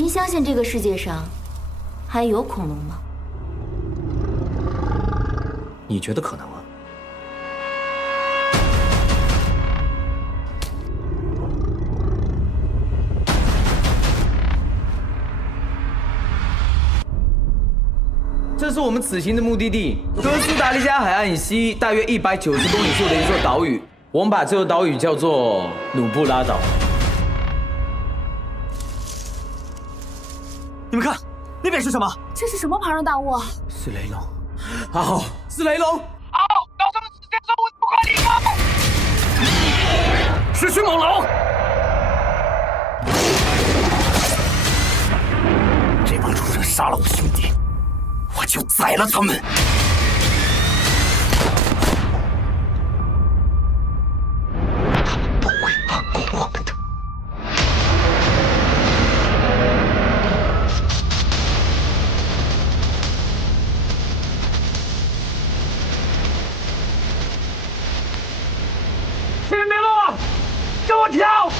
您相信这个世界上还有恐龙吗？你觉得可能啊？这是我们此行的目的地——哥斯达黎加海岸以西大约190公里处的一座岛屿。我们把这座岛屿叫做努布拉岛。你们看，那边是什么？这是什么庞然大物啊？是雷龙。好，是雷龙。好，有什么事先说，我不可离开。是迅猛龙！这帮畜生杀了我兄弟，我就宰了他们！不会放过我们的。听明了吗？跟我跳！